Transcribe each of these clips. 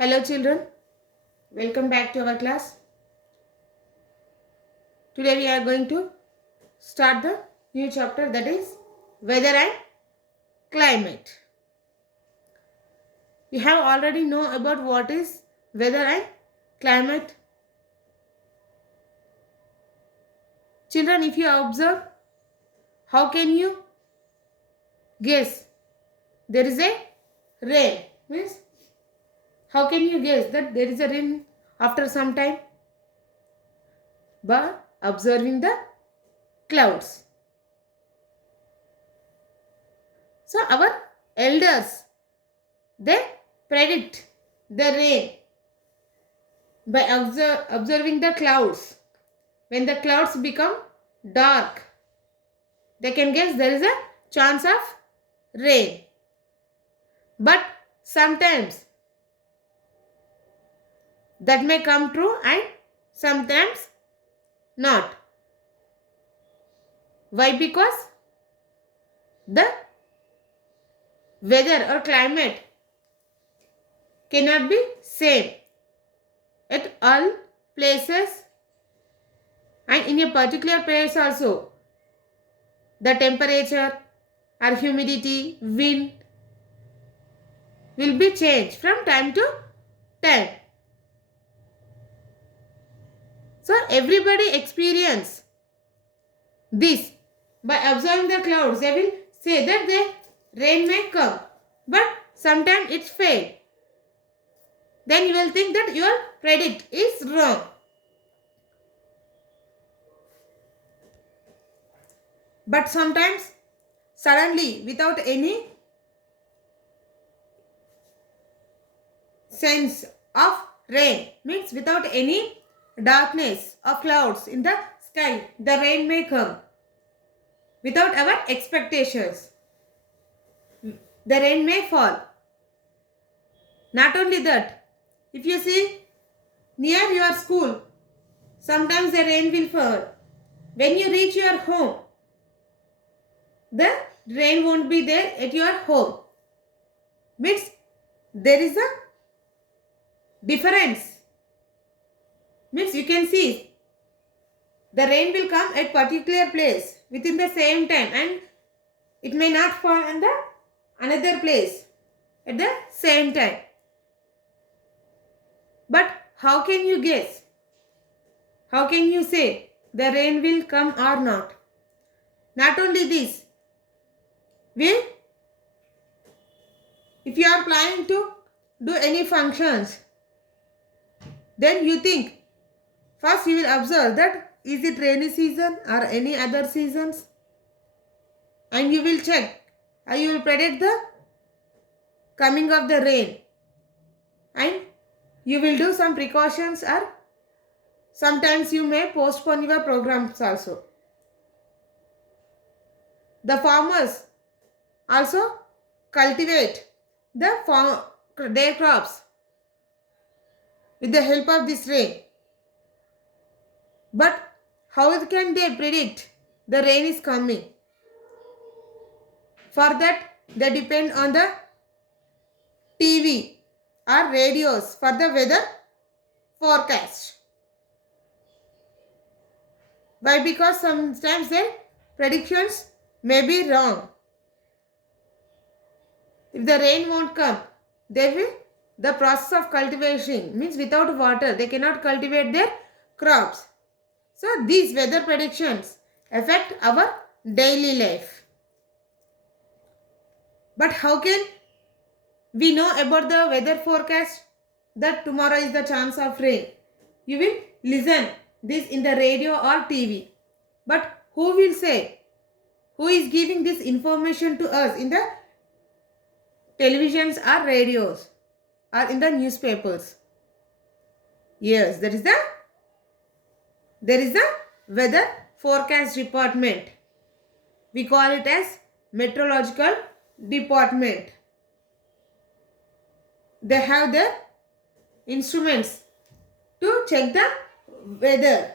Hello children, welcome back to our class. Today we are going to start the new chapter, that is weather and climate. You have already know about what is weather and climate. Children, if you observe, how can you guess there is a rain? Means how can you guess that there is a rain after some time? By observing the clouds. So our elders, they predict the rain by observing the clouds. When the clouds become dark, they can guess there is a chance of rain. But sometimes that may come true and sometimes not. Why? Because the weather or climate cannot be same at all places, and in a particular place also the temperature or humidity, wind will be changed from time to time. So everybody experience this by observing the clouds. They will say that the rain may come, but sometimes it's fail. Then you will think that your predict is wrong. But sometimes suddenly, without any sense of rain, means without any darkness of clouds in the sky, the rain may come without our expectations. The rain may fall. Not only that, if you see near your school, sometimes the rain will fall. When you reach your home, the rain won't be there at your home. Means there is a difference. Means you can see the rain will come at particular place within the same time, and it may not fall in the another place at the same time. But how can you guess? How can you say the rain will come or not? Not only this, if you are planning to do any functions, then you think first you will observe that is it rainy season or any other seasons, and you will check or you will predict the coming of the rain, and you will do some precautions, or sometimes you may postpone your programs also. The farmers also cultivate their crops with the help of this rain. But how can they predict the rain is coming? For that, they depend on the TV or radios for the weather forecast. Why? Because sometimes their predictions may be wrong. If the rain won't come, the process of cultivation, means without water they cannot cultivate their crops. So these weather predictions affect our daily life. But how can we know about the weather forecast that tomorrow is the chance of rain? You will listen this in the radio or TV. But who will say? Who is giving this information to us in the televisions or radios or in the newspapers? Yes, there is the weather forecast department. We call it as meteorological department. They have the instruments to check the weather,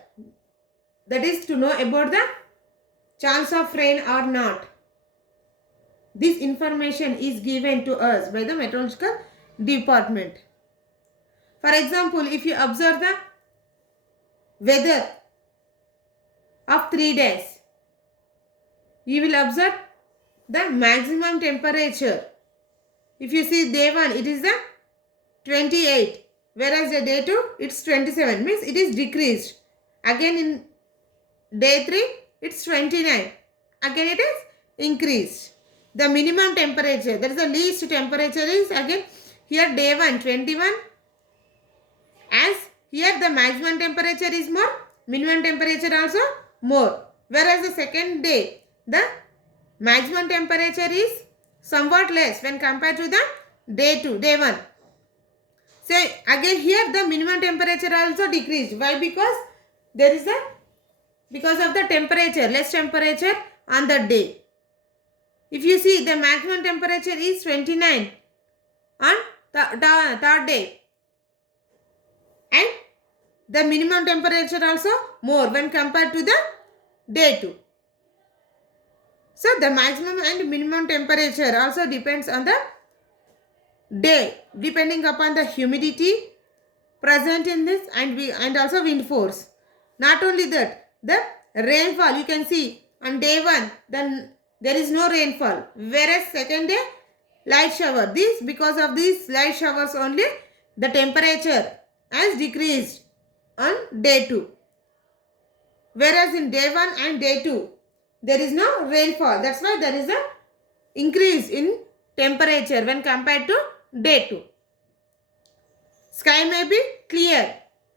that is to know about the chance of rain or not. This information is given to us by the meteorological department. For example, if you observe the weather of 3 days, you will observe the maximum temperature. If you see day 1, it is the 28, whereas the day 2, it's 27, means it is decreased. Again in day 3, it's 29. Again it is increased. The minimum temperature, that is the least temperature, is again here day 1, 21. As here the maximum temperature is more, minimum temperature also more. Whereas the second day, the maximum temperature is somewhat less when compared to the day 2, day 1. So again here the minimum temperature also decreased. Why? Because there is because of the temperature, less temperature on the day. If you see the maximum temperature is 29 on the third day, and the minimum temperature also more when compared to the day 2. So the maximum and minimum temperature also depends on the day, depending upon the humidity present in this and also wind force. Not only that, the rainfall, you can see on day 1 then there is no rainfall, whereas second day light shower. This, because of these light showers only, the temperature has decreased on day 2, whereas in day 1 and day 2 there is no rainfall. That's why there is a increase in temperature when compared to day 2. Sky may be clear,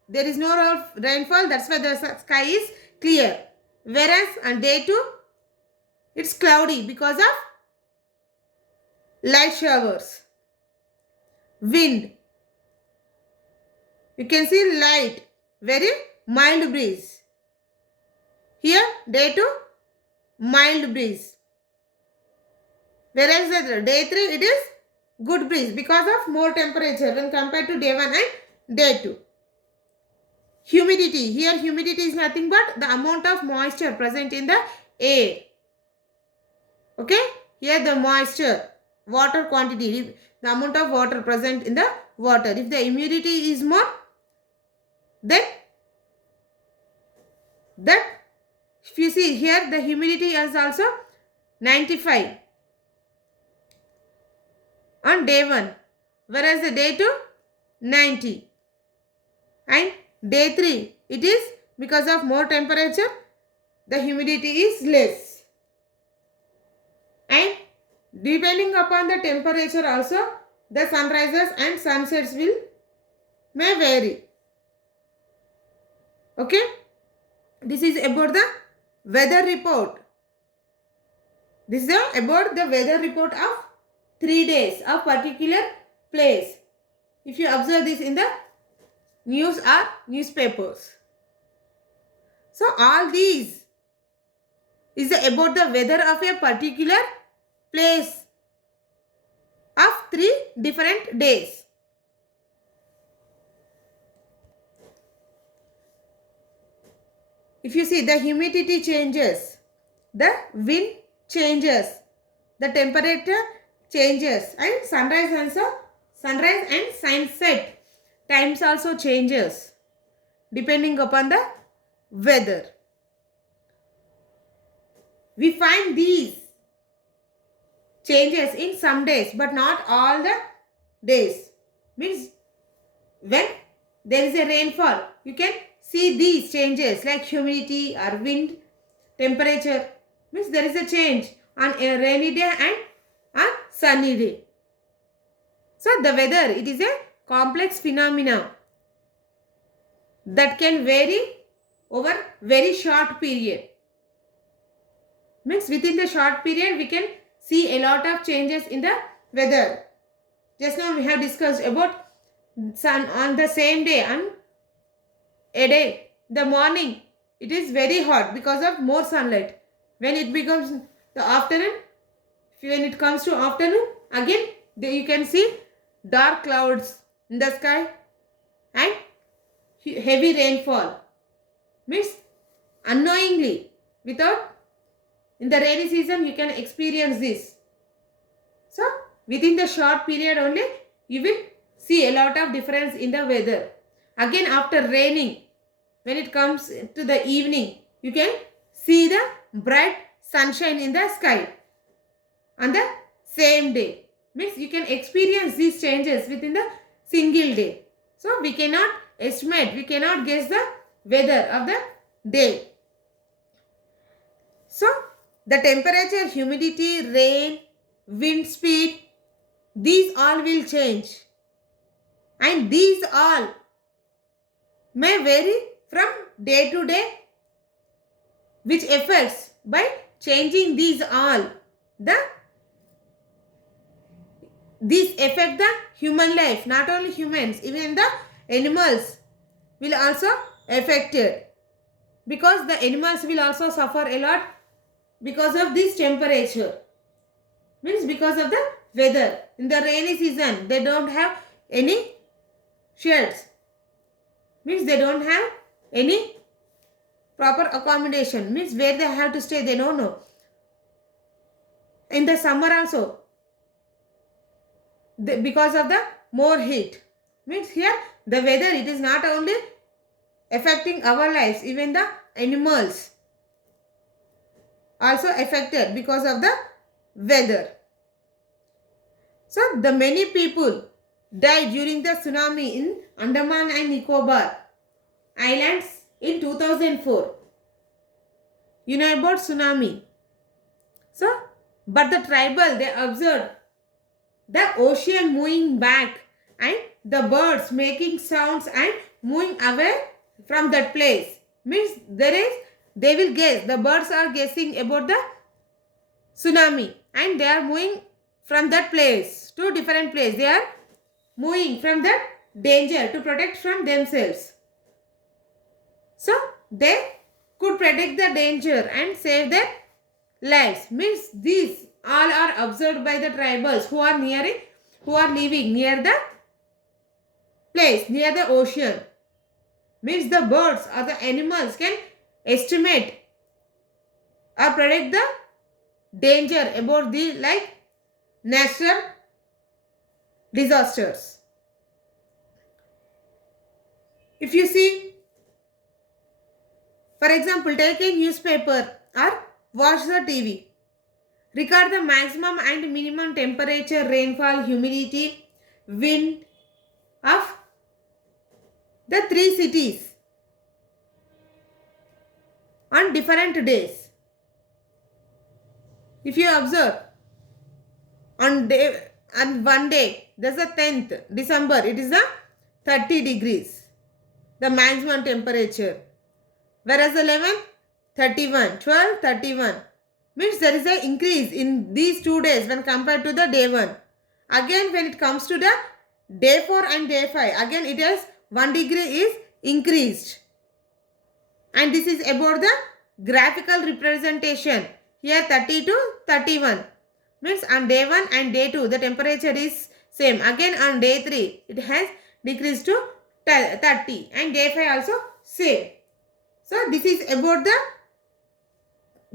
there is no rainfall, that's why the sky is clear, whereas on day 2 it's cloudy because of light showers. Wind, you can see light, very mild breeze. Here day 2 mild breeze, whereas the day 3 it is good breeze because of more temperature when compared to day 1 and day 2. Humidity, here humidity is nothing but the amount of moisture present in the air. Okay, here the moisture, water quantity, the amount of water present in the water. If the humidity is more, then that, if you see here the humidity is also 95 on day 1, whereas the day 2 90, and day 3 it is because of more temperature, the humidity is less. And depending upon the temperature also, the sunrises and sunsets may vary. Okay, this is about the weather report. This is about the weather report of 3 days of particular place. If you observe this in the news or newspapers. So all these is about the weather of a particular place of 3 different days. If you see, the humidity changes, the wind changes, the temperature changes, and sunrise and sunset times also changes depending upon the weather. We find these changes in some days, but not all the days. Means when there is a rainfall, you can see these changes like humidity or wind, temperature. Means there is a change on a rainy day and a sunny day. So the weather, it is a complex phenomena that can vary over very short period. Means within the short period we can see a lot of changes in the weather. Just now we have discussed about sun on the same day, on a day, the morning, it is very hot because of more sunlight. When it becomes the afternoon, when it comes to afternoon, again you can see dark clouds in the sky and heavy rainfall. Means unknowingly, without, in the rainy season you can experience this. So within the short period only you will see a lot of difference in the weather. Again, after raining, when it comes to the evening, you can see the bright sunshine in the sky on the same day. Means you can experience these changes within the single day. So we cannot estimate, we cannot guess the weather of the day. So the temperature, humidity, rain, wind speed, these all will change. And these all may vary from day to day, which affects by changing these all these affect the human life. Not only humans, even the animals will also affected, because the animals will also suffer a lot because of this temperature. Means because of the weather. In the rainy season, they don't have any sheds. Means they don't have any proper accommodation. Means where they have to stay, they don't know. In the summer also, because of the more heat. Means here the weather, it is not only affecting our lives, even the animals also affected because of the weather. So the many people died during the tsunami in Andaman and Nicobar Islands in 2004. You know about tsunami. So, but the tribal, they observed the ocean moving back and the birds making sounds and moving away from that place. Means they will guess, the birds are guessing about the tsunami and they are moving from that place to different place. They are moving from that danger to protect from themselves. So they could predict the danger and save their lives. Means these all are observed by the tribals who are living near the place, near the ocean. Means the birds or the animals can estimate or predict the danger about the natural disasters. If you see, for example, take a newspaper or watch the TV. Record the maximum and minimum temperature, rainfall, humidity, wind of the three cities on different days. If you observe, on one day, that's the 10th December, it is the 30 degrees, the maximum temperature. Whereas 11th, 31, 12, 31. Means there is an increase in these 2 days when compared to the day 1. Again, when it comes to the day 4 and day 5, again it is 1 degree is increased. And this is about the graphical representation. Here 30 to 31. Means on day 1 and day 2, the temperature is same. Again on day 3, it has decreased to 30. And day 5 also same. So this is about the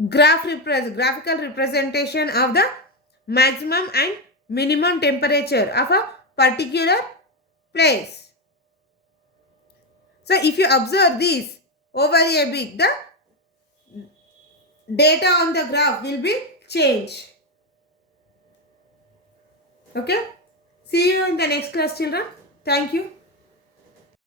graphical representation of the maximum and minimum temperature of a particular place. So if you observe these over a bit, the data on the graph will be changed. Okay. See you in the next class, children. Thank you.